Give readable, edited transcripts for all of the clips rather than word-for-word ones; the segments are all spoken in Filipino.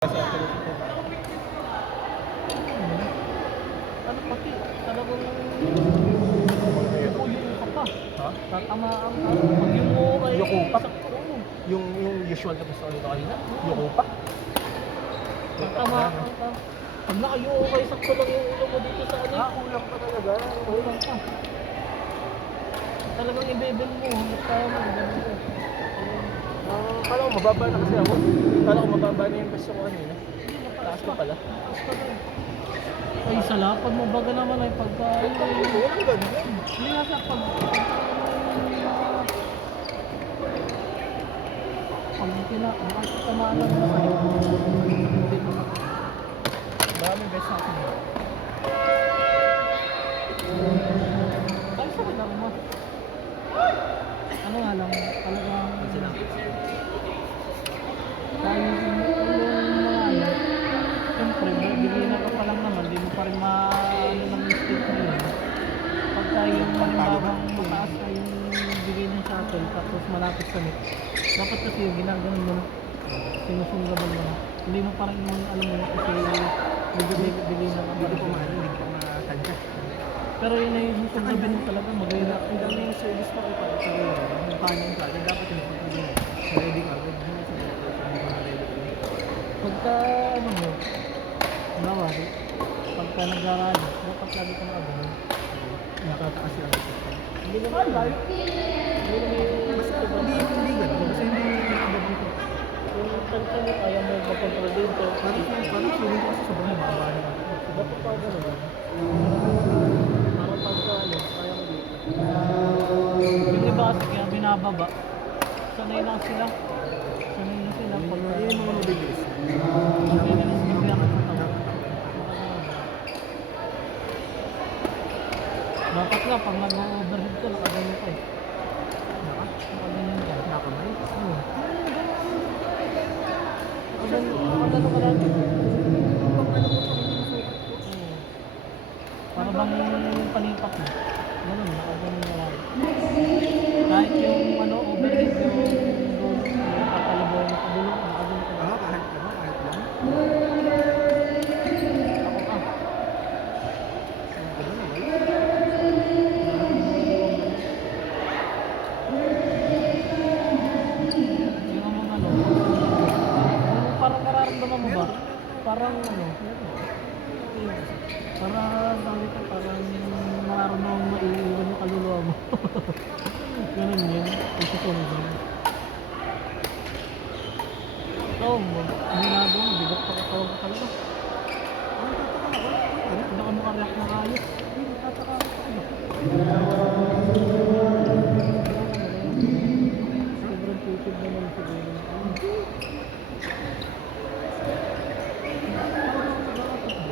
Ano pati, talagang yung ka pa. Ha? Tatamaan ka. Pag yung mo ay Yuko pa? sakto, oo. Yung usual na gusto ko nito kanina, yuko pa. Tatamaan ka. Pag nakayuko kayo, sakto lang yung ulo mo dito sa ano. Kulang pa talaga. Kulang ka. Talagang ibeben mo, hanggang kaya mo, ganun ko. Kala ko mababa na kasi ako. Kala ko mababa na yung peso ko kanina. Taas pa pala. Taas pa rin. Ay, sa lapad mo, baga naman ay pagka... Walang ganun. Hindi nga siya pag... Pag nakatamaan lang na sa'yo, hindi mo na... Maraming beses ako. Ay, sa lang mo. Ano nga lang, talagang... Dahil yung mga ano, siyempre, beginner ka pa lang naman, di mo pa rin maano ng mistake mo yun. Pagka yung halimbawang mataas na yung bigay ng shuttle, tapos malapit sa net, dapat kasi yung ginaganon mo na, sinusungaban mo na. Hindi mo parang yung alam mo yun kasi bigay na ka. Hindi ko maano, hindi ko matadya. Pero yun ay yung sungaban mo talaga, magayra. Ang dami yung service ko pa ito yun. Yung kanyang sa akin, dapat yung pagkakas mo. Ready ka agad. Hindi sa mga ready ko. Pagka ano mo, nawari, pagka nagrarally, dapat lagi ka nakaganon. Nakataas lang. Hindi naman layo. Basta hindi ganun. Basta hindi nakababang ko. Yung tanka mo, kaya mo mag-control dito. Parang feeling ko kasi sobrang mababa na ako. Dapat pa gano'n. Parang pagka ano, kaya mo dito. Yung iba kasi kaya binababa. Sanay na sila. Sanay na sila. Pagka Yun yung mga mabilis. sanay na sila kaya katawan. Dapat nga, pag nag-overhead ka, nakaganyan ka eh. Nakaganyan ka. Nakamay. Oo. Nakagano ka lang. Para bang panipak mo. Ganun, nakagano na lang. Kahit yung ano, overhead yung doon, yung papalabaw na kabulong, nakagano ka lang. Kahit ano, kahit lang. Ako ka. Ganun naman. Yung mga ano, yung parang nararamdaman mo ba? Parang ano, parang sabi ko, parang nararamdaman mo maiiwan yung kaluluwa mo. Ganun yun, isusunod mo. Oo, minado mo, bigat pa katawag ka talaga. Hindi ka makareact na ayos. Hindi, nagtataka ako sa iba. Sobrang tutid naman siguro.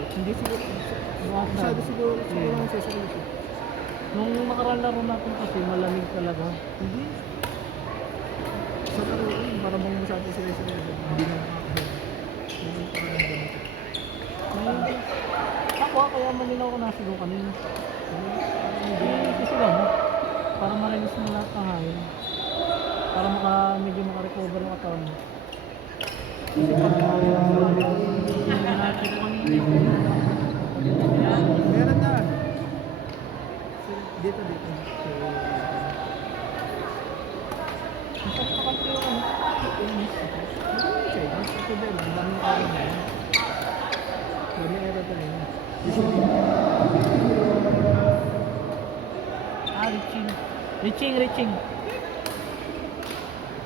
Hindi siguro. Masyado Siguro ang sasabihin. Nung nakaraan laro natin kasi malamig talaga. Hindi. Sa laro, para bang masyado sila sa laro. Hindi na nakakahiya. Hindi na parang ganito. May... Ako, kaya malinaw ko nasigaw kanina. Hindi, kasi lang, para ma-release mo lahat ng hangin. Para medyo makarecover ng katawan mo. Kasi pag hindi natin ko kanina. Meron na. Dito. Masarap pa kasi yung ano, Chinese. Chinese. Ito din. Ang daming kain na yun. Daming era pa rin. Riching.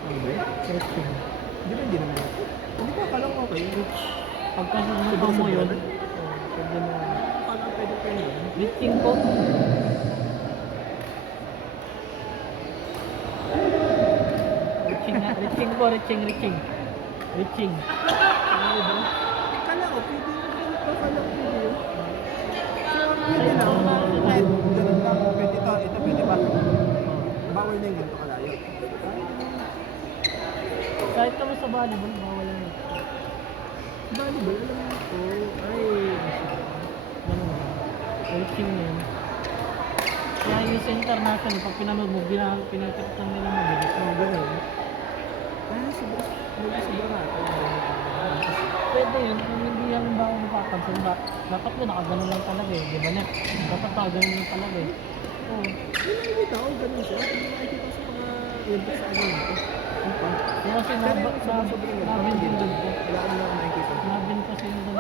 Ano ba yun? Riching. Hindi naman ako. Hindi ko akala ko okay. Rich. Pagka sinusubaw mo yun, Pwede mo. Akala ko pwede yun. riching po. Riching po, riching. Ano ba? Akala ko pwede yun. Akala ko pwede yun. Pwede lang. Kahit ganun lang. Pwede ito pwede ba? Bawal na yung ganito kalayo. Kahit kami sa volleyball, bawal lang yun. Volleyball, alam mo ito. Ay, Ganun ba? Riching na yun. Kaya yung sa international, pag pinanood mo, pinipitan nila mabilis. ganun. Sobra nga. Pwede yun, kung hindi halimbawa mapapansin ba, dapat yun, nakaganon lang talaga eh, di ba na? Dapat nakaganon lang talaga eh. Oo. Yung nakikita ko, ganun siya. Yung nakikita ko sa mga event sa ano yun. Kaya kasi Pero yung sobrang ganun. nabin din doon ko. Wala akong nakikita. Nabin kasi yung doon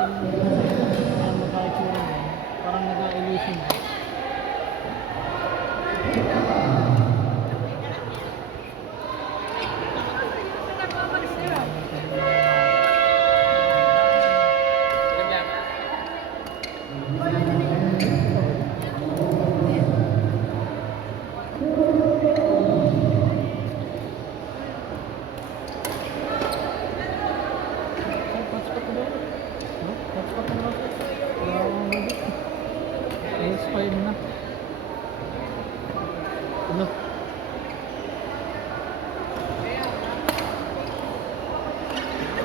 parang magkakaitsura mo. Parang nag-illusion ka. Hotspot ko ba? Hotspot ko ba? Expired na. Ano?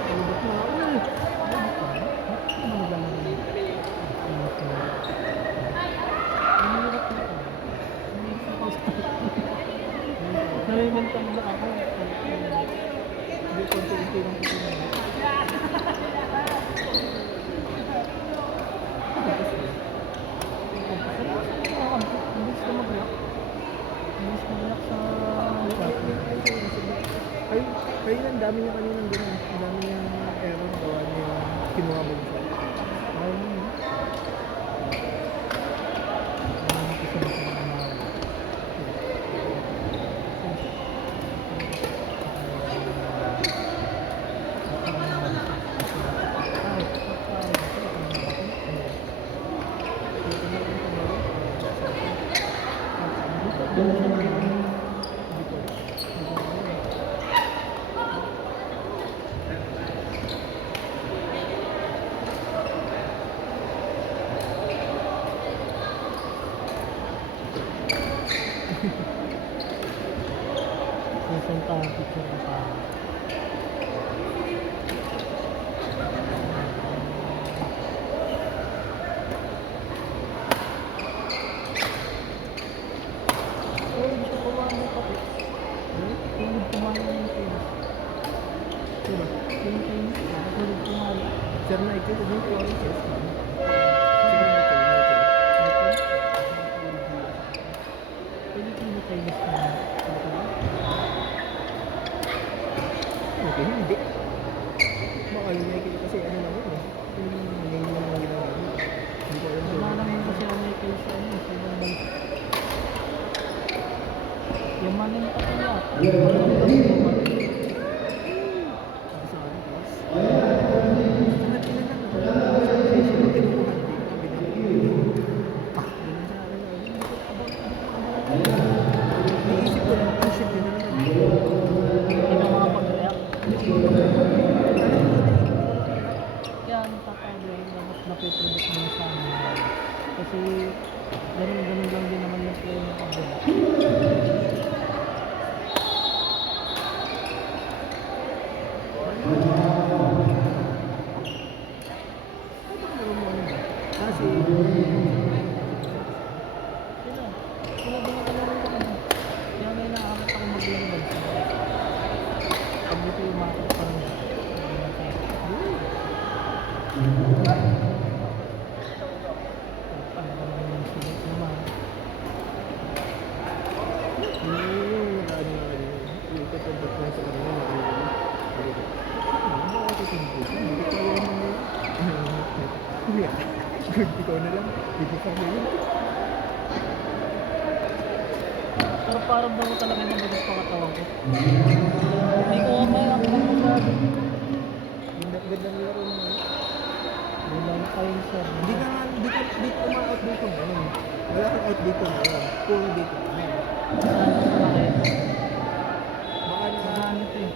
Ulubot na ako eh. Ano naglalaro na? Nangyayarap na ako. Nalimentan na ako. Hindi, konti-unti lang ito na. Bilis ka mag-react. Bilis mag-react sa Ay, kayo lang, dami niya kanina din. Ang dami niya error gawa niya kinuha mo siya. ayaw mo yun. Ayaw mo kasi baka mamahal. Sasend tayo picture ka pa. Oh, hindi siya kumano yung kape. Tulog kumano yung face. Diba? Yung face, tulog kumano. Sir Michael, hindi ko yung chest. Pilipino Chinese na. Okay, hindi. Baka yung nakikita kasi ano naman eh. Yung name lang ang ginawa mo. Hindi ko alam Wala sir. naman kasi ang may case sa ano, sa ibang bansa. Yung manin pa kaya. Sa ano, boss? Sa natin lang ako. Sa station ko kinukuha hindi ko binili. Ganun sa akin. Hindi ko abang. Naisip ko lang, oh shit, yun na naman. Hindi ka makapag-react. Alam ko na Kaya nagpapagawa na mas napiproduce mo sa ano. Kasi ganun lang din naman yung play ng kabila. kasi Sila din ako naman ako. Kaya may naamat ako maglambad sa pag dito yung mga parang paano naman yung silit naman. yung nakaano na kanina. Yung katulad ko sa kanina na ano ako tinutusin? Hindi ko alam mo. Kuya, ikaw na lang. Hindi ko pa yun. Pero parang daw talaga yung mabigat pa katawan ko. Hindi ko may ako masyado. Gandang laro na ano. Bilang kayo sir. Hindi ka ma-out dito ngayon. Wala kang out dito ngayon. Puro dito ngayon. Saan sa nakita? Baka na Magamit eh.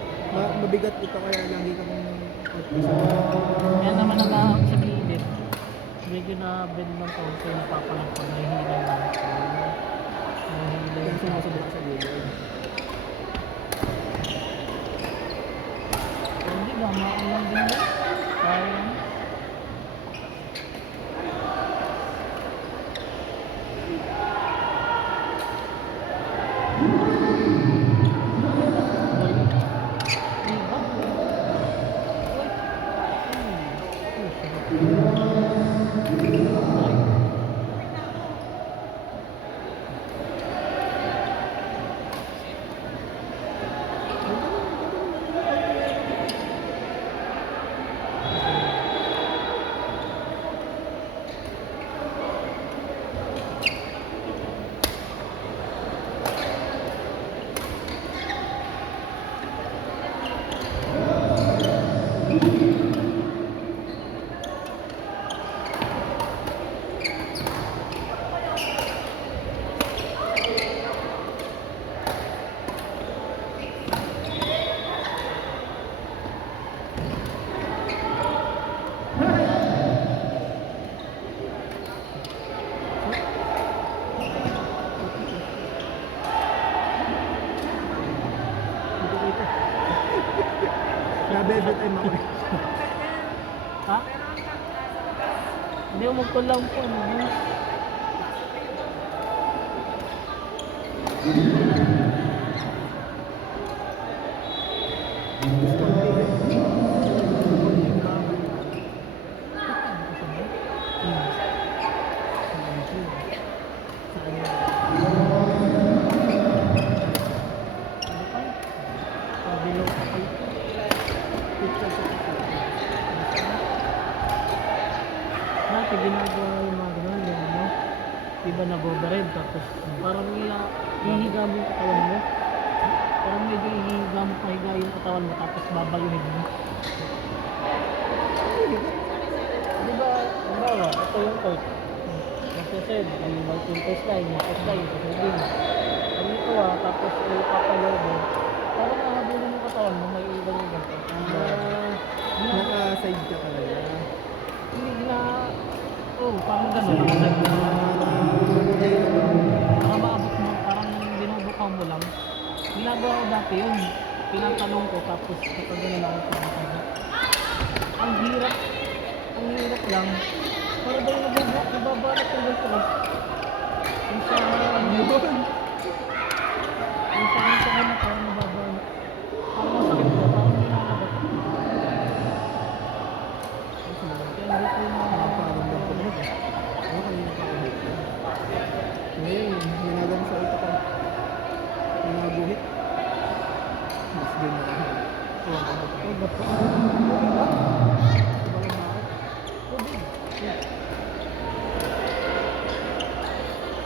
mabigat ito kaya lagi kang out dito. Yan naman ang sa gilid. Medyo na bend ng konti, napapalangkod, nahihilang lang. Nahihilang Kaya yung sumasabak sa gilid. Hindi ba, makulang din yun? Kaya yan. Ligo. Grabe, every time ako eh. Ha? Hindi, magkulang po. Ano? Dati ginagawa yung mga ganun, yung ano, iba nag-overhead, tapos parang ihiga mo yung katawan mo. Parang medyo ihiga mo, pahiga yung katawan mo, tapos babayuhin mo. Di ba, halimbawa, ito yung court. Nagsused, yung multi-intestine, yung intestine, yung susudin. Ang ito tapos ipapalaw mo. Parang nahabulin yung katawan mo, may iba yung ganito. Naka-side ka talaga. Hindi na, parang gano'n, nakasag na. Baka maabot mo, parang binubukaw mo lang. Ginagawa ko dati yun, pinatalong ko, tapos kapag gano'n ako pinatalo. Ang hirap lang. Para daw nababalat yung ganito lang. Yung sa, yung sa na parang nababalat. Parang masakit ko, parang hindi nakabat. Kaya hindi ko Nakaparamdam ko talaga. Ano kanina pa ako dito? Ngayon, ginagawa sa utak ko. Nanaguhit. Mas din na ako. Ay, ba't ko? Tubig.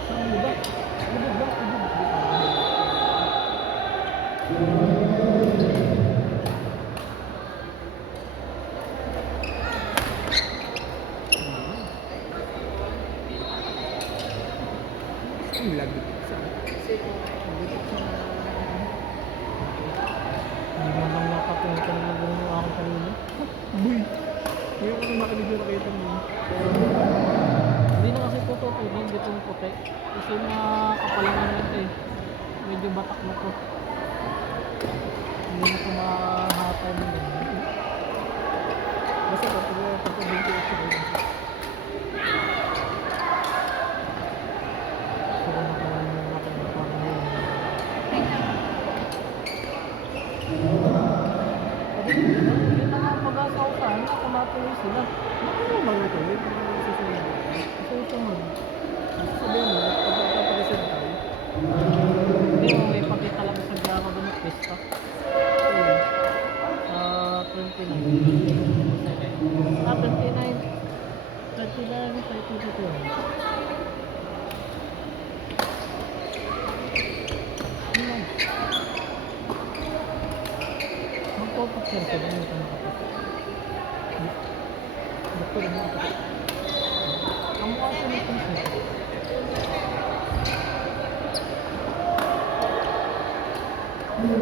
Saan ba? Tubig ba? Ang lagit sa Hindi mo lang nakapunta na gano'n yung aking kanina. Uy! Ngayon ko na makinig yung nakita mo. Hindi na kasi tututulin dito yung puti. Kasi nakapalangan nito eh. Medyo batak na to. Hindi na ko mahatay ng ganyan. Basta pagka 28 ko lang. Pero nakalang yung aking parang yun. Hindi na nga pag-asawsahan na kumatuloy sila. Ano mga to? Yung mga susunod. Susunod. Sabihin mo, pagkakapagasad tayo. Hindi mo may pakita lang sa grama doon ng pista. Sa 29. 29. 39, 32. Magpapakir ka ba nito nakapasok? Doktor mo ako. Ang mukha siya nito siya. Ngayon,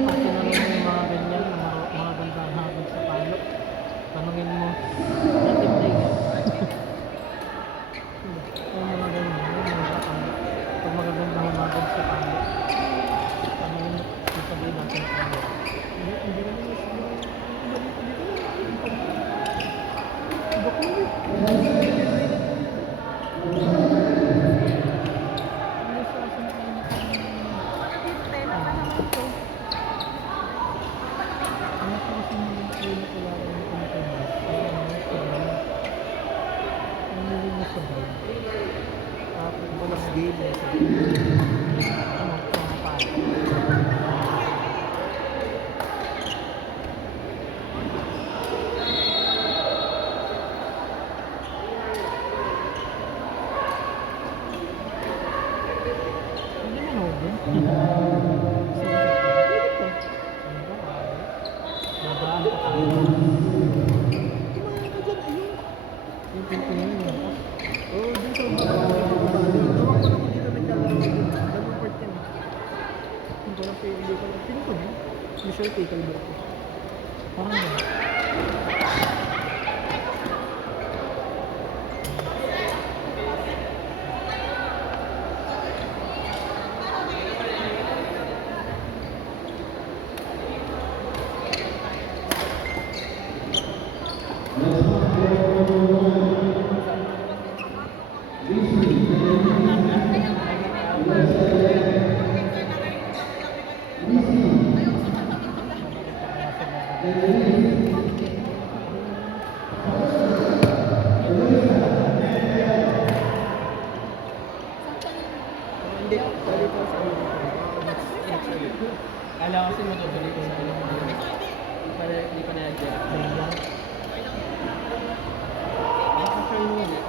pag tinanong mo yung mga ganyan, mga gandang habag sa palo, tanungin mo, natin day yan. Yung mga ganyan, yung mga kapang, pag magagandang humabag sa palo, tanungin mo, sasabihin natin sa palo. Hindi naman yung siguro. Balita dito. Bakit? Ano sa asin ko yung ano sa asin mo yung play ko lang yung internet. Ano yung nasa brand? Tapos walang game. Ano, pangapal. Hindi mo oven? Babaan pa tayo. Yung pintunin mo. Oo, dun sa baba. Tawag ko naman dito naglalaro dun. Dalawang part yan. Hindi ko lang hindi ko lang. Sino ko na? Michelle Pickleball ko. Parang yun. Hindi ko. Sorry po sa iyo. Next ulit. Kala ko kasi matutuloy ko sa ano. Hindi pa na-adjust. Nakasal mo ulit.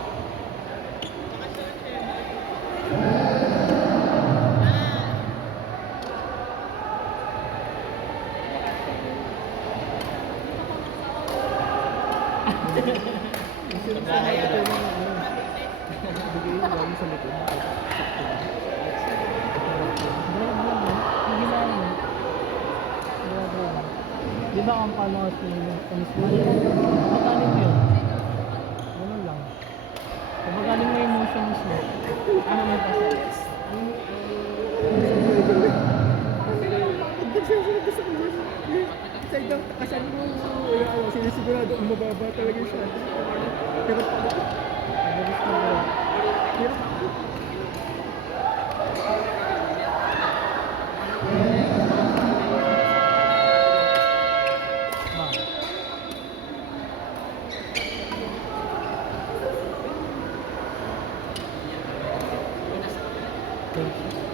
Nagkakaya lang. Bigay yung lagi sa likod. Di ba ang followers ni Smile? Pagaling mo yun? Ganun lang. Pagaling mo yung motions mo. Ano mo pa siya? Sa ibang takasan mo, sinisigurado ang mababa talaga siya. Pero Mabilis na ba? pero Ba? Thank you.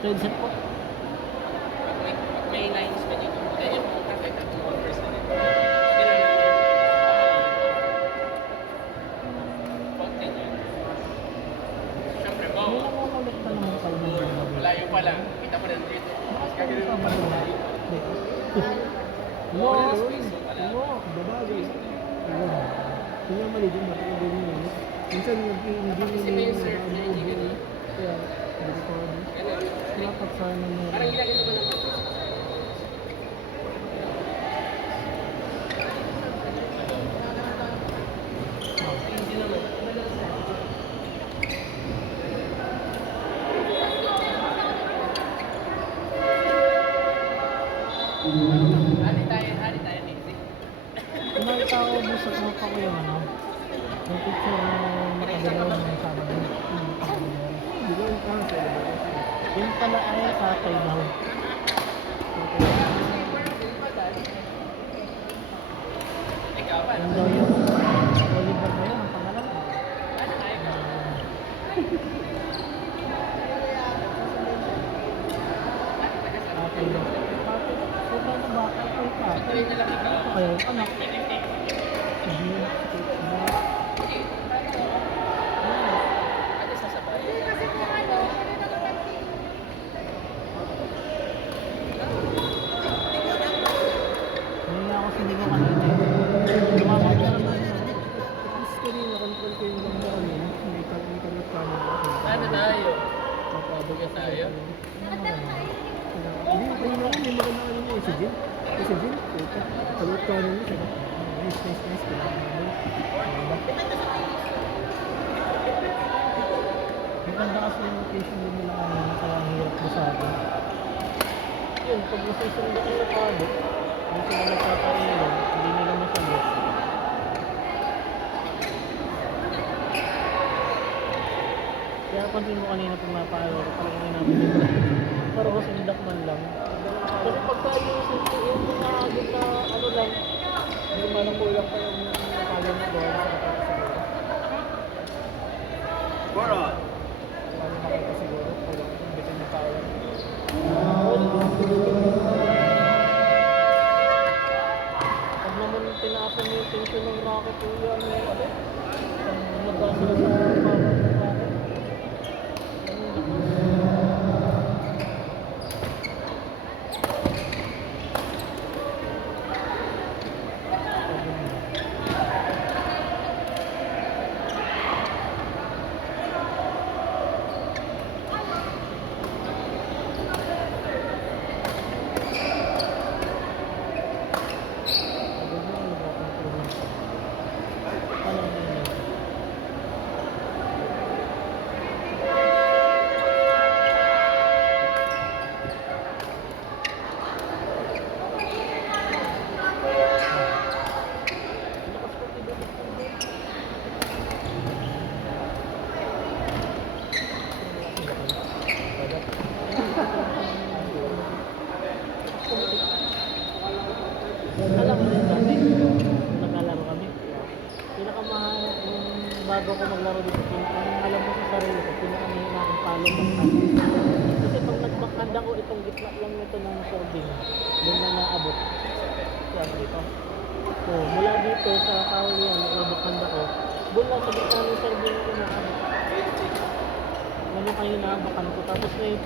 Trade set po. May lines pa dito. Kaya yung perfect at 1%. Konti yun. Siyempre po, May nakakolekta naman kayo ng mga malayo pa lang. Kita mo na dito. Gagawin sa mga Oo, babagay. Kung yung mali din, matagal din yun. Minsan, hindi Kasi may surf na hindi ganun. Kaya, hindi ko ano. dapat sana mo. Parang ginagawa mo lang. Hindi naman. Hali tayo, Nick. Kumakita ko doon sa tropa ko yung ano. Yung picture na nakagalaw ng Sabado. Di ba yung sa labas? Yung pala ay tatay daw. Ikaw pa. Yung daw yung Oliver na yun, ang pangalan. Ano tayo ka? Tatay daw. Tatay, sobrang na bata ay tatay. Tuloy na lang ikaw. Ito kayo, anak. Sige, Ano sasabay? Hindi ako sinigo kanina eh. Lumabot na naman. At least kanina, control ko yung bangga kanina. May kalat kanan ako. Ano tayo? Papabag Bigyan tayo? Hindi, kanina ko may maganda kanina eh. Si Jin. Si Jin, puta. Kalat kanan mo siya. Nice. maganda kasi yung location din nila kanina, kaya ang hirap masabi. Yun, pag nasusunod ako sa kado, kung sila nagkakailan, hindi nila masagot. Kaya pansin mo kanina pag napaayaw ko, parang hindi namin dito. Parang kasi man lang. Kasi pagka yung mga agad na ano lang, hindi man ang kulang pa yung nakala mo doon sa kapatid siguro. Bora! Lalo nakita siguro, kulang yung bitin na tao. Pag naman tinaasan mo yung tension ng rocket, yan yung ano, nagkasala sa power ng rocket. Yan yung lakas. Alam mo rin dati, naglalaro kami. Pinakamahal, bago ko maglaro dito, alam mo sa sarili ko, pinakamahina akong palo backhand. Kasi pag nag-backhand ako, itong gitna lang nito ng serving, doon na naabot. Kaya dito. So, mula dito sa kaulian, nag-backhand ako, doon lang sa gitna ng serving ko naabot. Ganun kayo naabakan ko, tapos may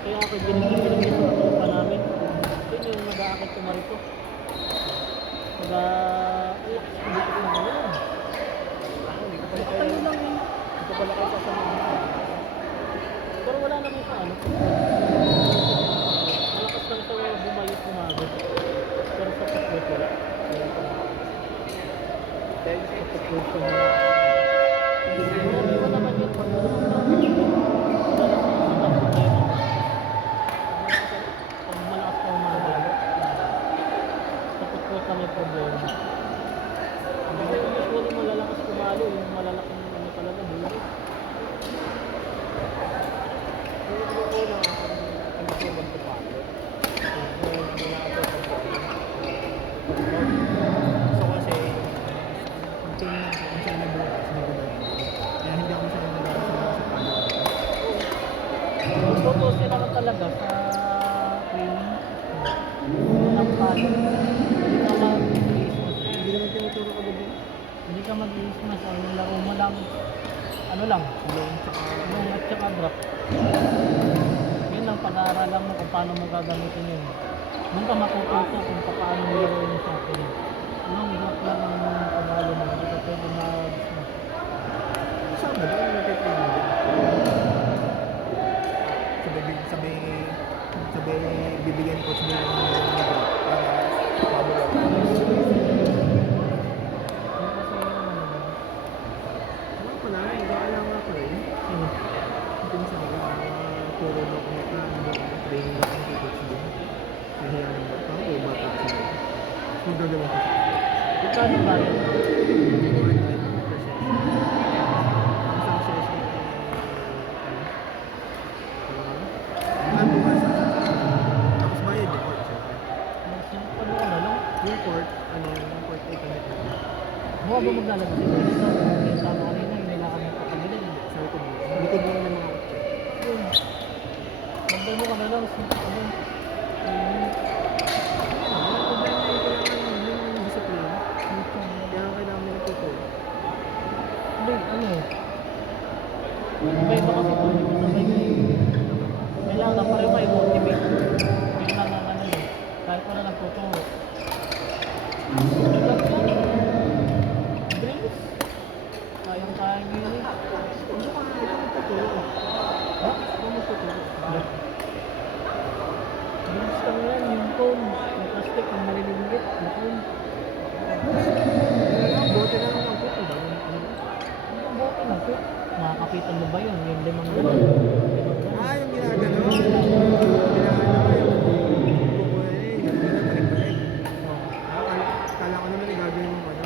kaya ako ginigil sa tropa namin. Yun yung mag-aakit sa Marito. Alak, hindi ko na gano'n. Kayo lang eh. Ito pala kayo sasamahan. Pero wala naman sa ano. Malakas lang sa bumayot umagod. Pero sa pagkakit wala. Dahil sa pagkakit siya na hindi mo naman yun pag malakas pa umagod. Sa pagkakit kami problema. Usually malalakas kumalo, yung malalaking ano talaga buhay. Pero ito ko na pinagsuban ko pa ako. Hindi na ako pagkakas. So kasi, kung saan na bukas, kaya hindi ako masyadong nagagawa sa palo. Totoo sila ka talaga sa training. Ang palo. Hindi ka mag-i-smash. Hindi naman tinuturo ka ba din? Hindi ka mag-i-smash. Ang laro mo lang, ano lang, long at saka drop. Yun ang pag-aaralan mo kung paano mo gagamitin yun. Doon ka matututo kung paano mo laro yung sa akin. Yung drop lang ang pag-aaralan mo. Hindi ka pwede mag-smash. Saan ba? Ano nagtitraining din? Sabi, bibigyan ko sa mga drop para mabulaw. Wala pa na, nag-aalala ko rin. Pinsan ko, turo mo kung training na kung coach din. Nahiya naman ba? Parang may bata sa mga. Kung gagawin ko siya. Ikaw ba yun? Siguro na rin per session. Isang session ano ba sa tapos bayad yung court, syempre. Ano ka na lang? Yung court, yung court ay connect na. Mukha ba maglalagay si Boy? So, yung tama kanina, yung nilakad mo pa kanila. Sa likod mo. Likod mo ng mga kotse. Yun. Magdal mo ka na lang. Ano? Ang problema yung kailangan yung discipline. Kaya kailangan mo nagtuturo. Hindi, ano? Iba-iba kasi ito. Hindi mo sabay kayo. Kailangan pareho kayo motivate. Yun lang ang ano yun. Kahit wala nagtuturo. Ilang yan. Drills. Kayang-kaya nyo yun eh. Hindi ko magtuturo. Ha? Ito magtuturo. Drills lang yan. Yung tone. Yung plastic. Yung maliliit. Bakul. Bote na lang ang cook. Ang dami ng ano. Ang bote ng cook. Nakakapitan mo ba yun? Yung limang gano'n. Limang gano'n. Ah, yung ginagano. Ginagano yung kukunin. Gano'n, tarik-tarik. Oo. Kala ko naman gagawin mo ano.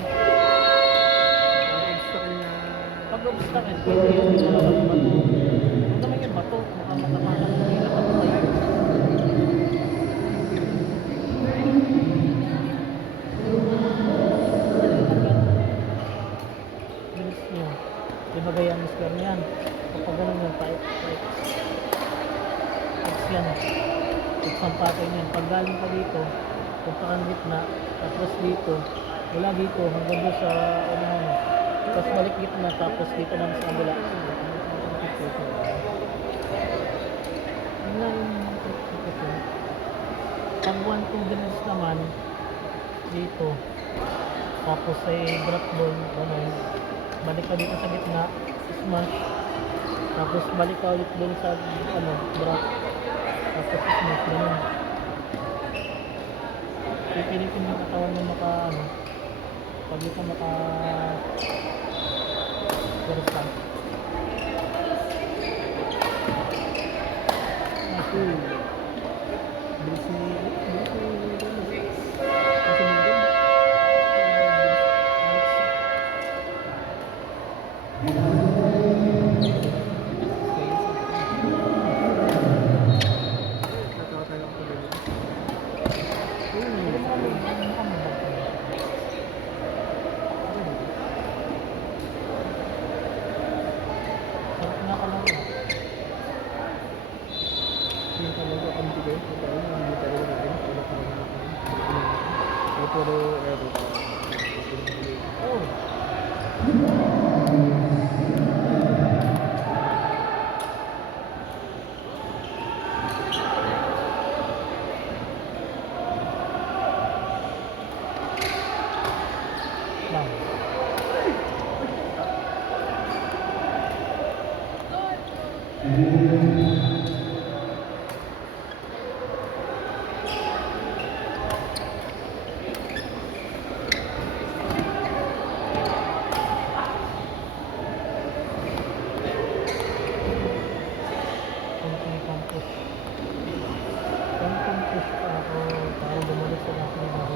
Ang obstacle na... Pag obstacle, pwede yun yung mga bato-bato. Huwag naman yung bato. Baka matamahan mo yung nakapatay. Bilis nyo. Di ba gaya ang square niyan? Kapag ganun yung type. X yan. X ang pattern yan. Pag galing ka dito, punta kang gitna, tapos dito, wala dito, hanggang doon sa unahan. Tapos balik gitna, tapos dito naman sa kabila. Yun lang yung trick ko. Pag 1-2 ganun naman, dito, tapos ay drop ball, ganun. Balik ka dito sa gitna, smash, tapos balik ka ulit dun sa ano, drop, tapos smash, ganun. Pipilitin yung katawan mo maka, ano, pag di ka maka versa. Ako, Bilis ni... Natawa-tawa ko ba dito? Sarap na ka lang. Yung talaga ang bigay ko tayo, hindi talaga natin. Wala pa naman ako. Ay, puro aero ka. Oh. Lang. Campus. Campus pa ako para bumalik sa lahat ng mga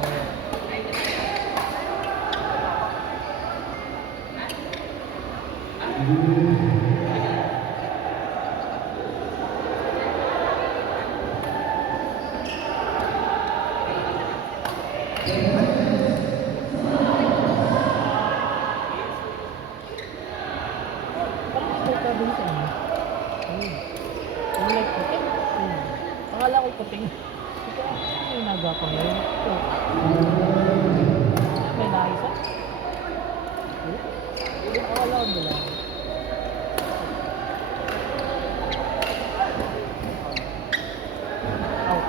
parang ito din sa inyo. Yung like puting. Akala ko puting. Ito yung nagapang ngayon. Ito. May naisa? Akala ko nila. Out.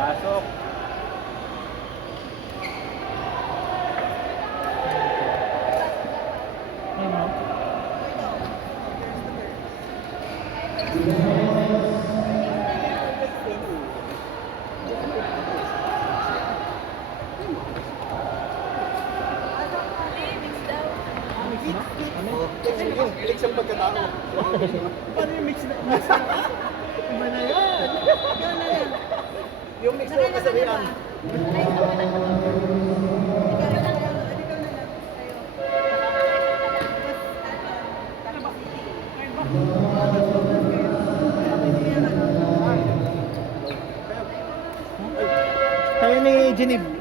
Pasok! Hey, ma'am. Mix ang pagkatao. Paano yung mix na? Iba na yan! Yung mix na kasarian. Ano ba? Kaya ni Geneve.